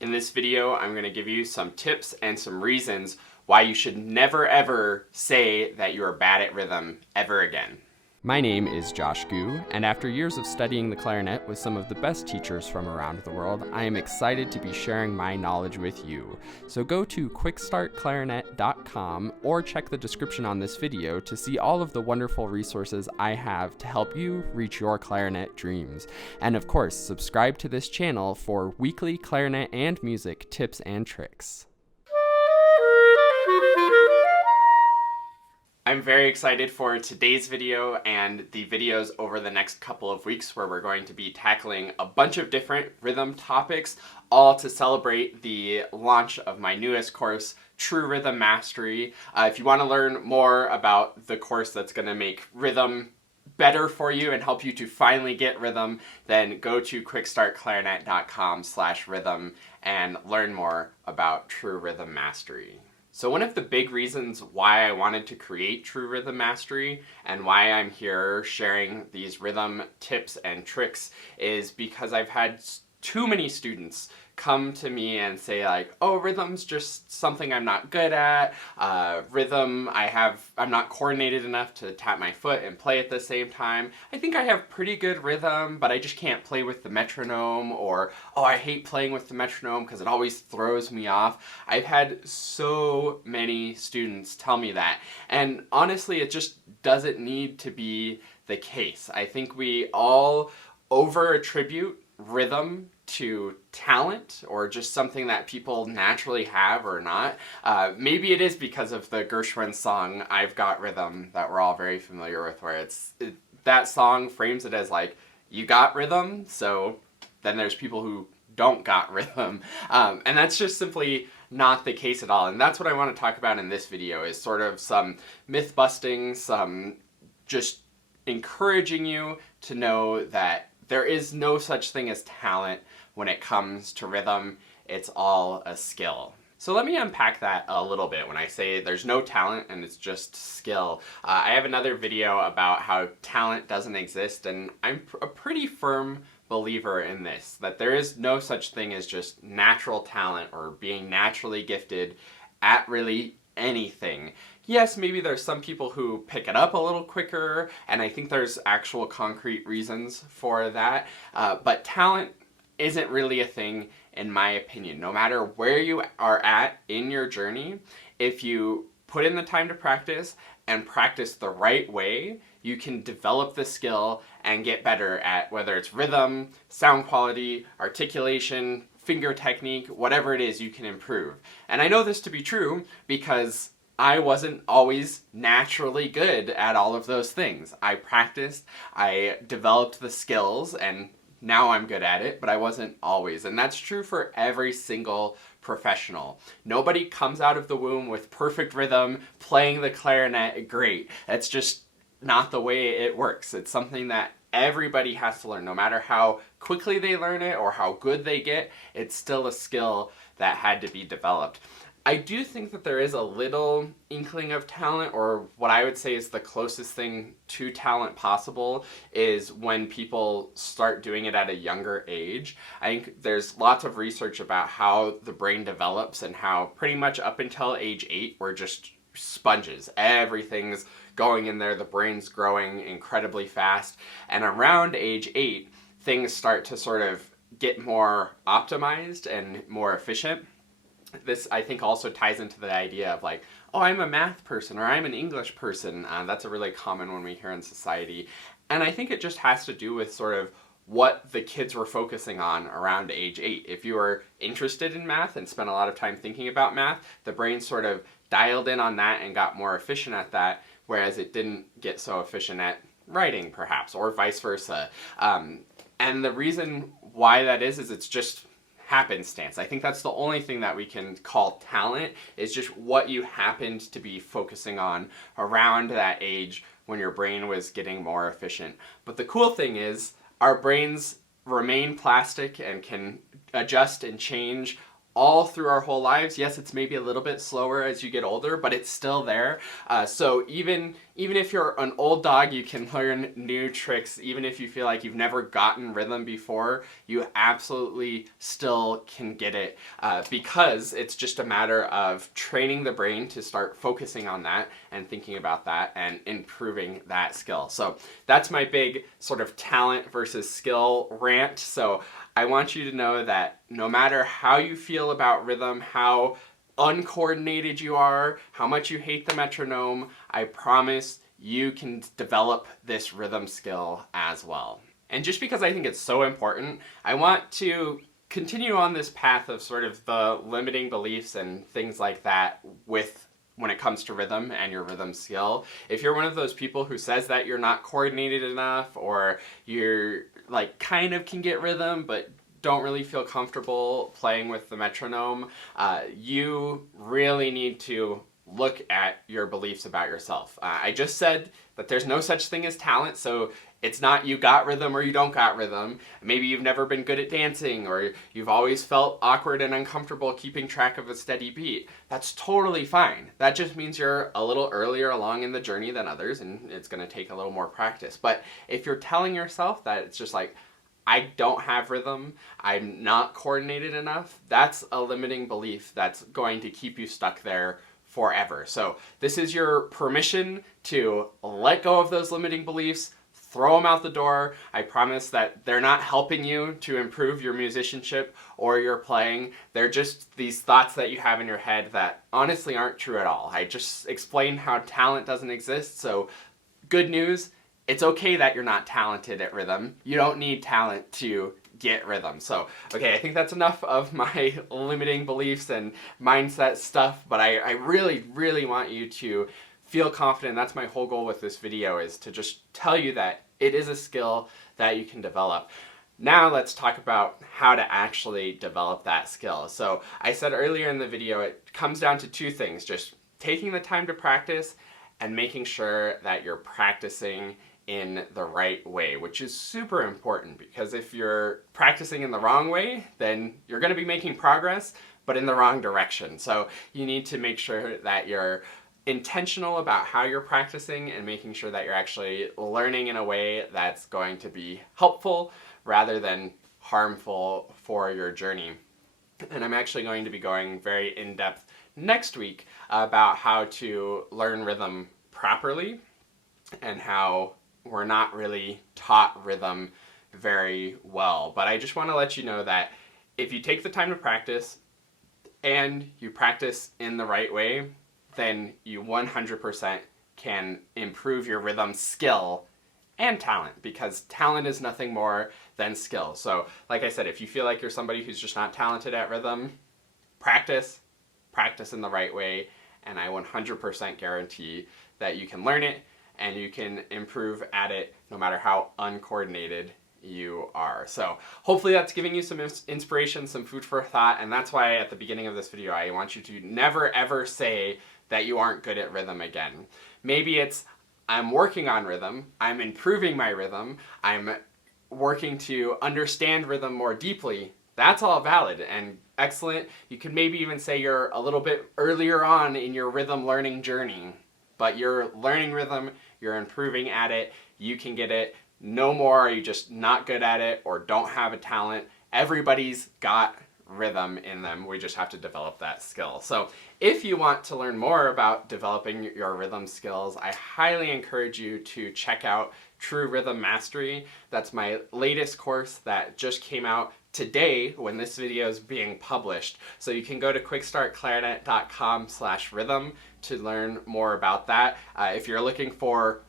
In this video, I'm going to give you some tips and some reasons why you should never ever say that you are bad at rhythm ever again. My name is Josh Gu, and after years of studying the clarinet with some of the best teachers from around the world, I am excited to be sharing my knowledge with you. So go to QuickStartClarinet.com or check the description on this video to see all of the wonderful resources I have to help you reach your clarinet dreams. And of course, subscribe to this channel for weekly clarinet and music tips and tricks. I'm very excited for today's video and the videos over the next couple of weeks where we're going to be tackling a bunch of different rhythm topics, all to celebrate the launch of my newest course, True Rhythm Mastery. If you want to learn more about the course that's going to make rhythm better for you and help you to finally get rhythm, then go to quickstartclarinet.com/rhythm and learn more about True Rhythm Mastery. So one of the big reasons why I wanted to create True Rhythm Mastery and why I'm here sharing these rhythm tips and tricks is because I've had too many students come to me and say like, oh, rhythm's just something I'm not good at. Rhythm, I'm not coordinated enough to tap my foot and play at the same time. I think I have pretty good rhythm, but I just can't play with the metronome, or, oh, I hate playing with the metronome because it always throws me off. I've had so many students tell me that. And honestly, it just doesn't need to be the case. I think we all over-attribute rhythm to talent or just something that people naturally have or not. Maybe it is because of the Gershwin song, I've Got Rhythm, that we're all very familiar with, where that song frames it as like, you got rhythm, so then there's people who don't got rhythm. And that's just simply not the case at all. And that's what I want to talk about in this video, is sort of some myth busting, some just encouraging you to know that there is no such thing as talent when it comes to rhythm. It's all a skill. So let me unpack that a little bit when I say there's no talent and it's just skill. I have another video about how talent doesn't exist, and I'm a pretty firm believer in this, that there is no such thing as just natural talent or being naturally gifted at really anything. Yes, maybe there's some people who pick it up a little quicker, and I think there's actual concrete reasons for that, but talent isn't really a thing in my opinion. No matter where you are at in your journey, if you put in the time to practice and practice the right way, you can develop the skill and get better at whether it's rhythm, sound quality, articulation, finger technique, whatever it is, you can improve. And I know this to be true because I wasn't always naturally good at all of those things. I practiced, I developed the skills, and now I'm good at it, but I wasn't always. And that's true for every single professional. Nobody comes out of the womb with perfect rhythm, playing the clarinet great. That's just not the way it works. It's something that everybody has to learn. No matter how quickly they learn it or how good they get, it's still a skill that had to be developed. I do think that there is a little inkling of talent, or what I would say is the closest thing to talent possible is when people start doing it at a younger age. I think there's lots of research about how the brain develops and how pretty much up until age 8 we're just sponges. Everything's going in there, the brain's growing incredibly fast, and around age 8 things start to sort of get more optimized and more efficient. This, I think, also ties into the idea of like, oh, I'm a math person or I'm an English person. That's a really common one we hear in society. And I think it just has to do with sort of what the kids were focusing on around age 8. If you were interested in math and spent a lot of time thinking about math, the brain sort of dialed in on that and got more efficient at that, whereas it didn't get so efficient at writing, perhaps, or vice versa. And the reason why that is it's just happenstance. I think that's the only thing that we can call talent, is just what you happened to be focusing on around that age when your brain was getting more efficient. But the cool thing is our brains remain plastic and can adjust and change all through our whole lives. Yes, it's maybe a little bit slower as you get older, but it's still there. So even if you're an old dog, you can learn new tricks. Even if you feel like you've never gotten rhythm before, you absolutely still can get it, because it's just a matter of training the brain to start focusing on that and thinking about that and improving that skill. So that's my big sort of talent versus skill rant. So I want you to know that no matter how you feel about rhythm, how uncoordinated you are, how much you hate the metronome, I promise you can develop this rhythm skill as well. And just because I think it's so important, I want to continue on this path of sort of the limiting beliefs and things like that when it comes to rhythm and your rhythm skill. If you're one of those people who says that you're not coordinated enough, or you're like kind of can get rhythm but don't really feel comfortable playing with the metronome, you really need to look at your beliefs about yourself. I just said that there's no such thing as talent, so it's not you got rhythm or you don't got rhythm. Maybe you've never been good at dancing, or you've always felt awkward and uncomfortable keeping track of a steady beat. That's totally fine. That just means you're a little earlier along in the journey than others, and it's going to take a little more practice. But if you're telling yourself that it's just like, I don't have rhythm, I'm not coordinated enough, that's a limiting belief that's going to keep you stuck there forever. So this is your permission to let go of those limiting beliefs, throw them out the door. I promise that they're not helping you to improve your musicianship or your playing. They're just these thoughts that you have in your head that honestly aren't true at all. I just explained how talent doesn't exist, so good news, it's okay that you're not talented at rhythm. You don't need talent to get rhythm. So, okay, I think that's enough of my limiting beliefs and mindset stuff, but I really, really want you to feel confident. That's my whole goal with this video, is to just tell you that it is a skill that you can develop. Now let's talk about how to actually develop that skill. So I said earlier in the video, it comes down to two things: just taking the time to practice and making sure that you're practicing in the right way, which is super important, because if you're practicing in the wrong way, then you're going to be making progress, but in the wrong direction. So you need to make sure that you're intentional about how you're practicing and making sure that you're actually learning in a way that's going to be helpful rather than harmful for your journey. And I'm actually going to be going very in-depth next week about how to learn rhythm properly, and how we're not really taught rhythm very well. But I just want to let you know that if you take the time to practice and you practice in the right way, then you 100% can improve your rhythm skill and talent, because talent is nothing more than skill. So like I said, if you feel like you're somebody who's just not talented at rhythm, practice in the right way, and I 100% guarantee that you can learn it and you can improve at it no matter how uncoordinated you are. So hopefully that's giving you some inspiration, some food for thought, and that's why at the beginning of this video I want you to never ever say that you aren't good at rhythm again. Maybe it's, I'm working on rhythm, I'm improving my rhythm, I'm working to understand rhythm more deeply. That's all valid and excellent. You could maybe even say you're a little bit earlier on in your rhythm learning journey, but you're learning rhythm, you're improving at it, you can get it. No more are you just not good at it or don't have a talent. Everybody's got rhythm in them. We just have to develop that skill. So if you want to learn more about developing your rhythm skills, I highly encourage you to check out True Rhythm Mastery. That's my latest course that just came out today when this video is being published. So you can go to quickstartclarinet.com/rhythm to learn more about that. If you're looking for,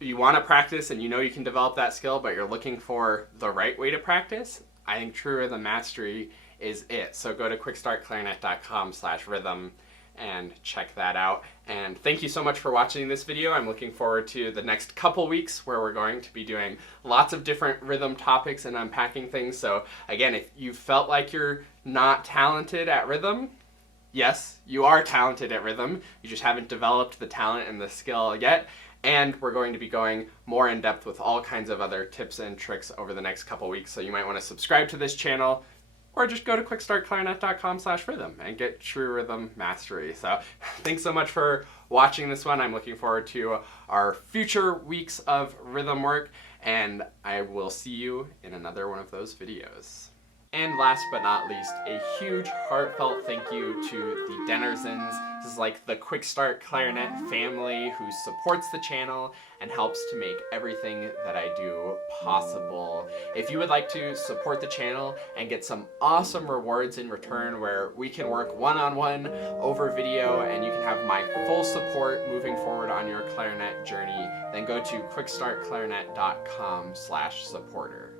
you want to practice and you know you can develop that skill, but you're looking for the right way to practice, I think True Rhythm Mastery is it. So go to quickstartclarinet.com/rhythm and check that out. And thank you so much for watching this video. I'm looking forward to the next couple weeks where we're going to be doing lots of different rhythm topics and unpacking things. So again, if you felt like you're not talented at rhythm, yes, you are talented at rhythm. You just haven't developed the talent and the skill yet. And we're going to be going more in depth with all kinds of other tips and tricks over the next couple weeks. So you might want to subscribe to this channel or just go to quickstartclarinet.com/rhythm and get true rhythm mastery. So thanks so much for watching this one. I'm looking forward to our future weeks of rhythm work, and I will see you in another one of those videos. And last but not least, a huge heartfelt thank you to the Dennersons. This is like the QuickStart Clarinet family who supports the channel and helps to make everything that I do possible. If you would like to support the channel and get some awesome rewards in return where we can work one-on-one over video and you can have my full support moving forward on your clarinet journey, then go to quickstartclarinet.com/supporter.